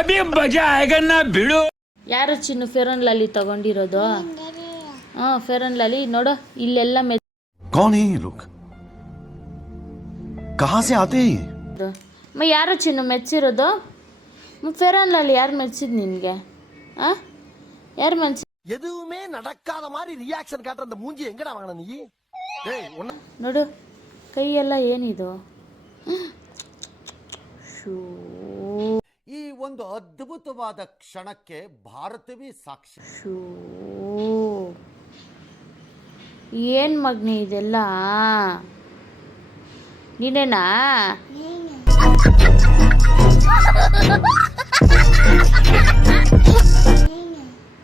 ಅಭಿ ಮಜಾ ಆएगा ना ಬಿಡು. ಯಾರು ಚಿನ್ನು ಫೇರ್ ಅಂಡ್ ಲವ್ಲಿ ತಗೊಂಡಿರೋದು? ಫೇರ್ ಅಂಡ್ ಲವ್ಲಿ ನೋಡು ಇಲ್ಲೆಲ್ಲ कौन है ये लोग? कहाँ से आते हैं? ಯಾರು ಚಿನ್ನು ಮೆಚ್ಚಿರೋದು? ಫೇರ್ ಅಂಡ್ ಲವ್ಲಿ ಯಾರು ಮೆಚ್ಚಿದ್ ನಿನಗೆ? ಯಾರು ಮೆಚ್ಚಿ? எதுவுமே நடக்காத மாதிரி ರಿಯಾಕ್ಷನ್ ಕಾಟ್ರ அந்த ಮೂಂಜಿ ಎಂಗಡ ವಾಂಗಣ ನೀ? ನೋಡು ಕೈಯೆಲ್ಲ ಏನಿದು? ಈ ಒಂದು ಅದ್ಭುತವಾದ ಕ್ಷಣಕ್ಕೆ ಭಾರತವೇ ಸಾಕ್ಷಿ. ಏನ್ ಮಗ್ನಿ ಇದೆಲ್ಲ? ನೀನೇನಾ?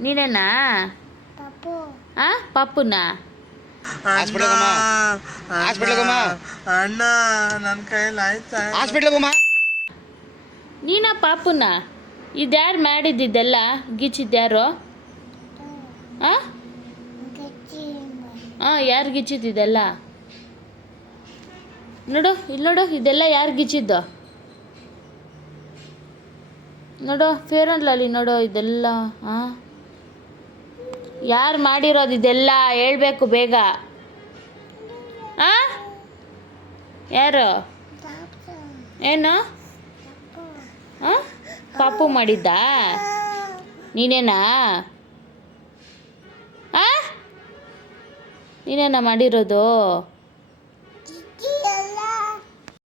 ನೀನೇನಾ? ಪಪ್ಪುನಾ? ಅಣ್ಣ ನನ್ನ ಕೈಯಲ್ಲಿ ಆಯ್ತಾ? ನೀನಾ ಪಾಪುನ? ಇದ್ಯಾರು ಮಾಡಿದ್ದಿದ್ದೆಲ್ಲ? ಗಿಚ್ಚಿದ್ಯಾರು? ಯಾರು ಗಿಚ್ಚಿದ್ದಿದ್ದೆಲ್ಲ? ನೋಡು ಇಲ್ಲಿ ನೋಡು, ಇದೆಲ್ಲ ಯಾರು ಗಿಚ್ಚಿದ್ದು? ನೋಡು ಫೇರ್ ಅಂಡ್ ಲವ್ಲಿ ನೋಡು ಇದೆಲ್ಲ. ಯಾರು ಮಾಡಿರೋದು ಇದೆಲ್ಲ ಹೇಳ್ಬೇಕು ಬೇಗ. ಯಾರು? ಏನು? ಪಾಪು ಮಾಡಿದ್ದ? ನೀನೇನಾ? ನೀನೇನಾ ಮಾಡಿರೋದು?